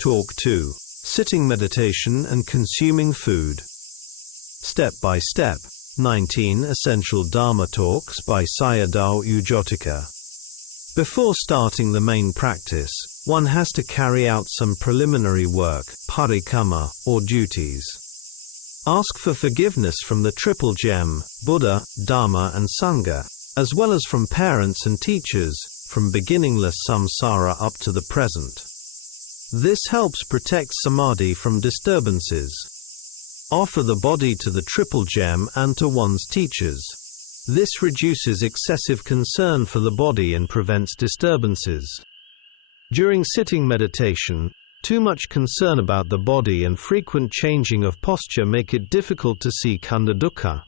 Talk 2. Sitting meditation and consuming food. Step by Step. 19 Essential Dharma Talks by Sayadaw Jotika. Before starting the main practice, one has to carry out some preliminary work, parikrama, or duties. Ask for forgiveness from the Triple Gem, Buddha, Dharma and Sangha, as well as from parents and teachers, from beginningless samsara up to the present. This helps protect samadhi from disturbances. Offer the body to the Triple Gem and to one's teachers. This reduces excessive concern for the body and prevents disturbances. During sitting meditation, too much concern about the body and frequent changing of posture make it difficult to see khandha dukkha.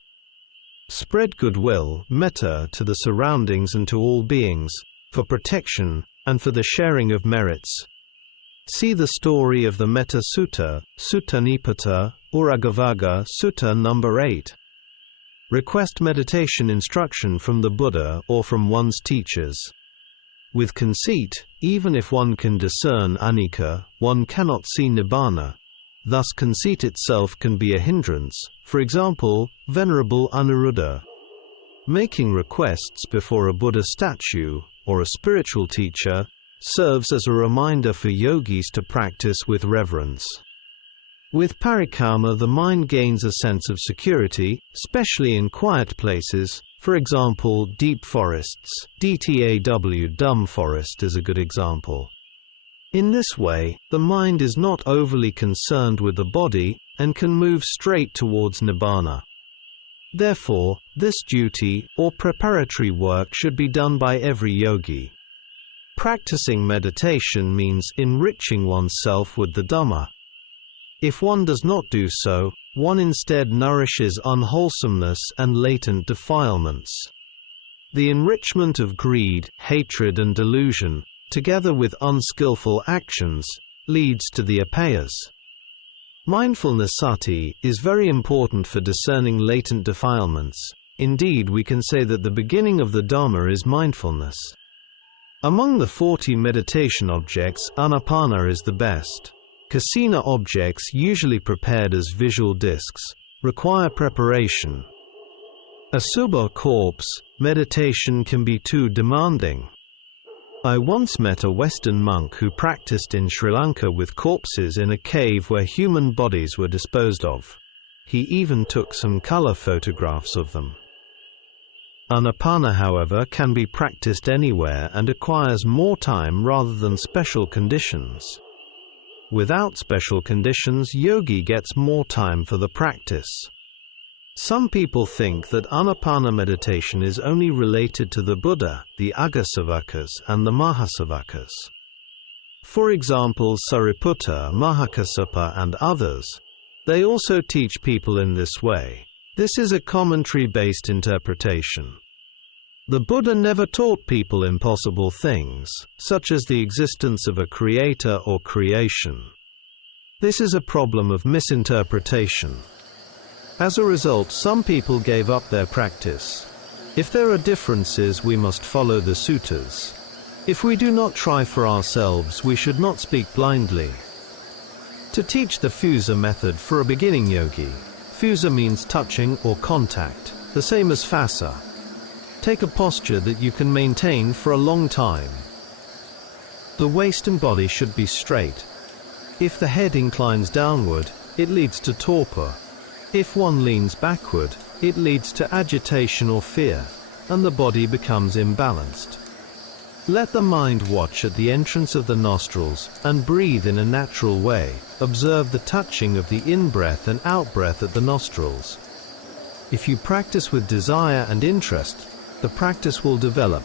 Spread goodwill, metta, to the surroundings and to all beings, for protection, and for the sharing of merits. See the story of the Metta Sutta, Sutta Nipata, Uragavaga Sutta number 8. Request meditation instruction from the Buddha or from one's teachers. With conceit, even if one can discern anicca, one cannot see nibbana. Thus conceit itself can be a hindrance, for example, Venerable Anuruddha. Making requests before a Buddha statue, or a spiritual teacher, serves as a reminder for yogis to practice with reverence. With parikrama, the mind gains a sense of security, especially in quiet places, for example deep forests. DTAW dumb forest is a good example. In this way, the mind is not overly concerned with the body, and can move straight towards nibbana. Therefore, this duty, or preparatory work, should be done by every yogi. Practicing meditation means enriching oneself with the Dhamma. If one does not do so, one instead nourishes unwholesomeness and latent defilements. The enrichment of greed, hatred and delusion, together with unskillful actions, leads to the apayas. Mindfulness sati is very important for discerning latent defilements. Indeed, we can say that the beginning of the Dhamma is mindfulness. Among the 40 meditation objects, anapana is the best. Kasina objects, usually prepared as visual discs, require preparation. A subha corpse, meditation can be too demanding. I once met a Western monk who practiced in Sri Lanka with corpses in a cave where human bodies were disposed of. He even took some color photographs of them. Anapana, however, can be practiced anywhere and requires more time rather than special conditions. Without special conditions, yogi gets more time for the practice. Some people think that anapana meditation is only related to the Buddha, the Aggasavakas, and the Mahasavakas. For example, Sariputta, Mahakassapa, and others. They also teach people in this way. This is a commentary-based interpretation. The Buddha never taught people impossible things, such as the existence of a creator or creation. This is a problem of misinterpretation. As a result, some people gave up their practice. If there are differences, we must follow the suttas. If we do not try for ourselves, we should not speak blindly. To teach the fusa method for a beginning yogi, fusa means touching or contact, the same as phassa. Take a posture that you can maintain for a long time. The waist and body should be straight. If the head inclines downward, it leads to torpor. If one leans backward, it leads to agitation or fear, and the body becomes imbalanced. Let the mind watch at the entrance of the nostrils and breathe in a natural way. Observe the touching of the in-breath and out-breath at the nostrils. If you practice with desire and interest, the practice will develop.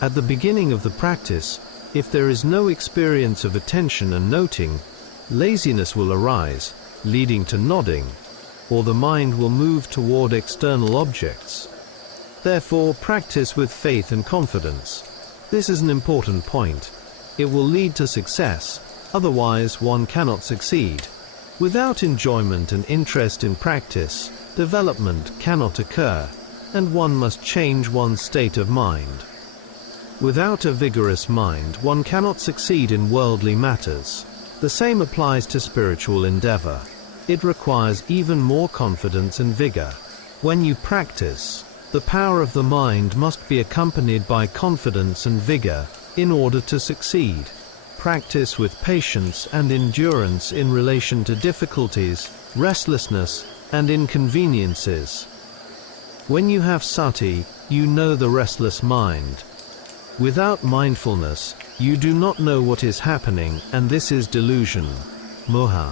At the beginning of the practice, if there is no experience of attention and noting, laziness will arise, leading to nodding, or the mind will move toward external objects. Therefore, practice with faith and confidence. This is an important point. It will lead to success, otherwise one cannot succeed. Without enjoyment and interest in practice, development cannot occur, and one must change one's state of mind. Without a vigorous mind, one cannot succeed in worldly matters. The same applies to spiritual endeavor. It requires even more confidence and vigor. When you practice, the power of the mind must be accompanied by confidence and vigor in order to succeed. Practice with patience and endurance in relation to difficulties, restlessness, and inconveniences. When you have sati, you know the restless mind. Without mindfulness, you do not know what is happening, and this is delusion, moha.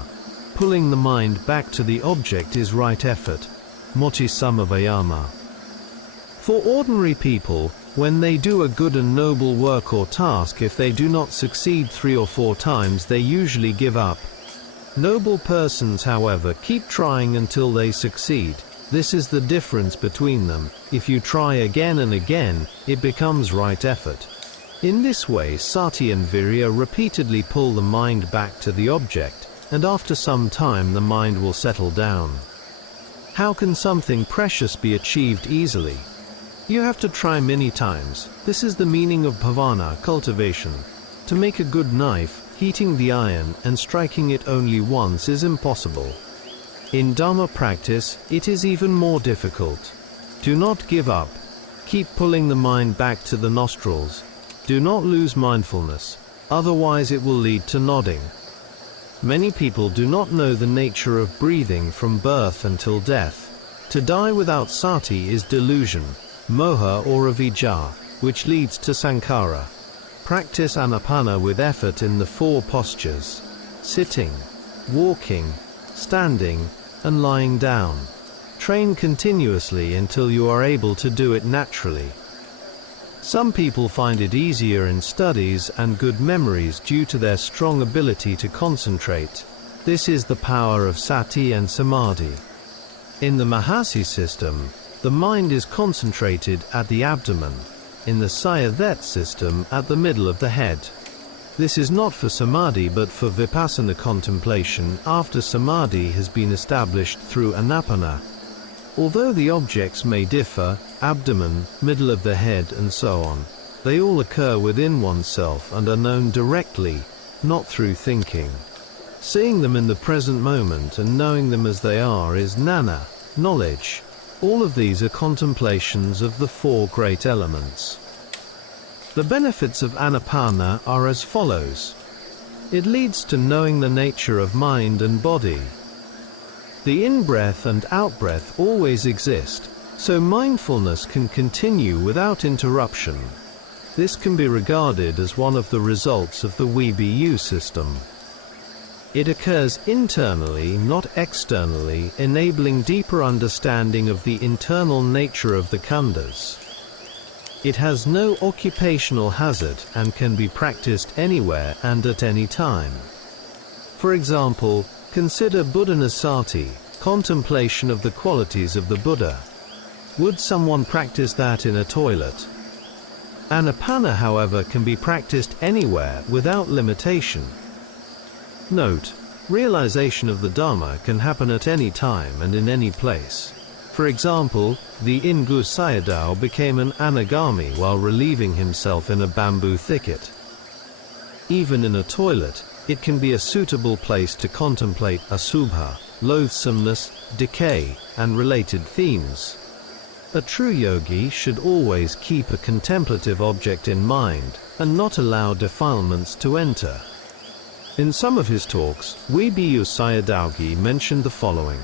Pulling the mind back to the object is right effort, mochi samavayama. For ordinary people, when they do a good and noble work or task, if they do not succeed 3 or 4 times, they usually give up. Noble persons, however, keep trying until they succeed. This is the difference between them. If you try again and again, it becomes right effort. In this way, sati and virya repeatedly pull the mind back to the object, and after some time the mind will settle down. How can something precious be achieved easily? You have to try many times. This is the meaning of bhavana, cultivation. To make a good knife, heating the iron and striking it only once is impossible. In Dhamma practice, it is even more difficult. Do not give up. Keep pulling the mind back to the nostrils. Do not lose mindfulness, otherwise it will lead to nodding. Many people do not know the nature of breathing from birth until death. To die without sati is delusion, moha or avijja, which leads to sankhara. Practice anapana with effort in the 4 postures: sitting, walking, standing, and lying down. Train continuously until you are able to do it naturally. Some people find it easier in studies and good memories due to their strong ability to concentrate. This is the power of sati and samadhi. In the Mahasi system, the mind is concentrated at the abdomen. In the Sayadaw system, at the middle of the head. This is not for samadhi but for vipassana contemplation after samadhi has been established through anapana. Although the objects may differ, abdomen, middle of the head and so on, they all occur within oneself and are known directly, not through thinking. Seeing them in the present moment and knowing them as they are is jnana, knowledge. All of these are contemplations of the 4 great elements. The benefits of anapana are as follows. It leads to knowing the nature of mind and body. The in-breath and out-breath always exist, so mindfulness can continue without interruption. This can be regarded as one of the results of the WBU system. It occurs internally, not externally, enabling deeper understanding of the internal nature of the khandhas. It has no occupational hazard and can be practiced anywhere and at any time. For example, consider Buddhanusati, contemplation of the qualities of the Buddha. Would someone practice that in a toilet? Anapana, however, can be practiced anywhere without limitation. Note, realization of the Dharma can happen at any time and in any place. For example, the Ingu Sayadaw became an anagami while relieving himself in a bamboo thicket. Even in a toilet, it can be a suitable place to contemplate asubha, loathsomeness, decay, and related themes. A true yogi should always keep a contemplative object in mind, and not allow defilements to enter. In some of his talks, Bhikkhu Sayadaw mentioned the following.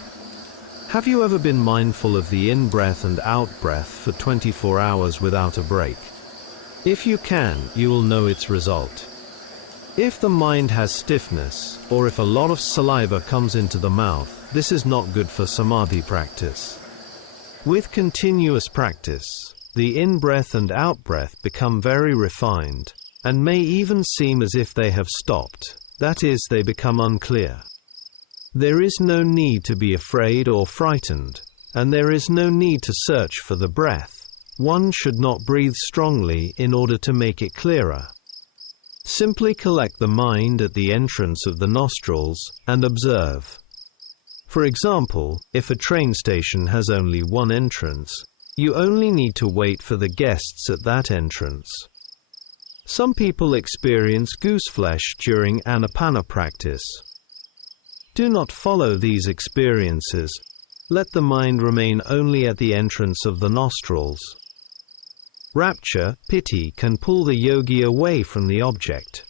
Have you ever been mindful of the in-breath and out-breath for 24 hours without a break? If you can, you will know its result. If the mind has stiffness, or if a lot of saliva comes into the mouth, this is not good for samadhi practice. With continuous practice, the in-breath and out-breath become very refined, and may even seem as if they have stopped. That is, they become unclear. There is no need to be afraid or frightened, and there is no need to search for the breath. One should not breathe strongly in order to make it clearer. Simply collect the mind at the entrance of the nostrils, and observe. For example, if a train station has only one entrance, you only need to wait for the guests at that entrance. Some people experience gooseflesh during Anapana practice. Do not follow these experiences. Let the mind remain only at the entrance of the nostrils. Rapture, piti can pull the yogi away from the object.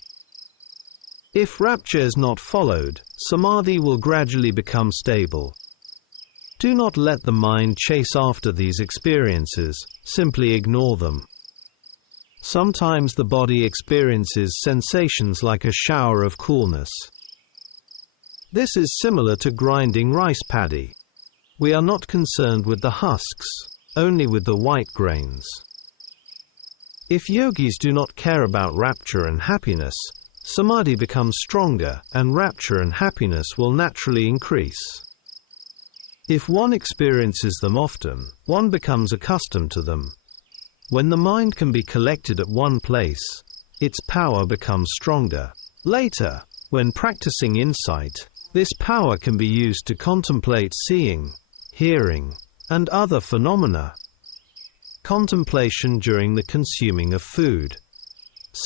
If rapture is not followed, samadhi will gradually become stable. Do not let the mind chase after these experiences, simply ignore them. Sometimes the body experiences sensations like a shower of coolness. This is similar to grinding rice paddy. We are not concerned with the husks, only with the white grains. If yogis do not care about rapture and happiness, samadhi becomes stronger and rapture and happiness will naturally increase. If one experiences them often, one becomes accustomed to them. When the mind can be collected at one place, its power becomes stronger. Later, when practicing insight, this power can be used to contemplate seeing, hearing, and other phenomena. Contemplation during the consuming of food.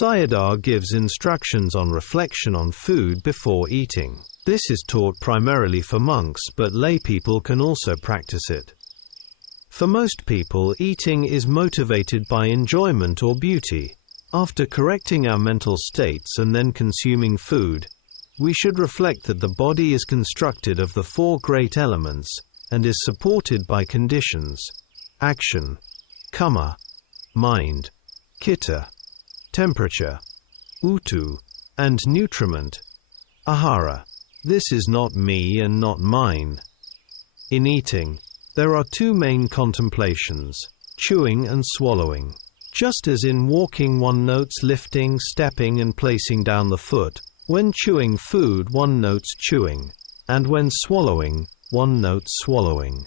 Sayadaw gives instructions on reflection on food before eating. This is taught primarily for monks, but lay people can also practice it. For most people, eating is motivated by enjoyment or beauty. After correcting our mental states and then consuming food, we should reflect that the body is constructed of the four great elements and is supported by conditions: action, karma, mind, chitta, temperature, utu, and nutriment, ahara. This is not me and not mine. In eating, there are two main contemplations: chewing and swallowing. Just as in walking one notes lifting, stepping, and placing down the foot, when chewing food one notes chewing, and when swallowing, one notes swallowing.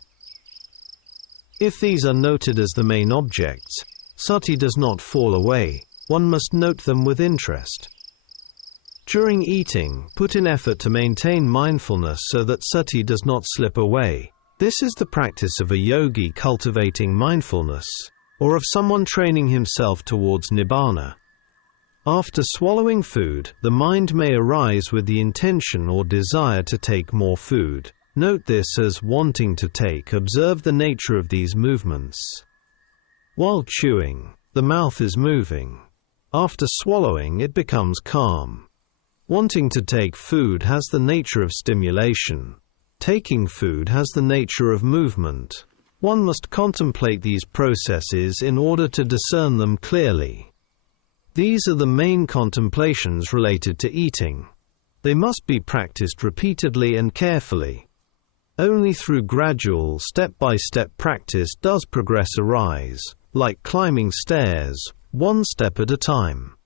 If these are noted as the main objects, sati does not fall away. One must note them with interest. During eating, put in effort to maintain mindfulness so that sati does not slip away. This is the practice of a yogi cultivating mindfulness, or of someone training himself towards nibbana. After swallowing food, the mind may arise with the intention or desire to take more food. Note this as wanting to take. Observe the nature of these movements. While chewing, the mouth is moving. After swallowing, it becomes calm. Wanting to take food has the nature of stimulation. Taking food has the nature of movement. One must contemplate these processes in order to discern them clearly. These are the main contemplations related to eating. They must be practiced repeatedly and carefully. Only through gradual, step-by-step practice does progress arise, like climbing stairs, one step at a time.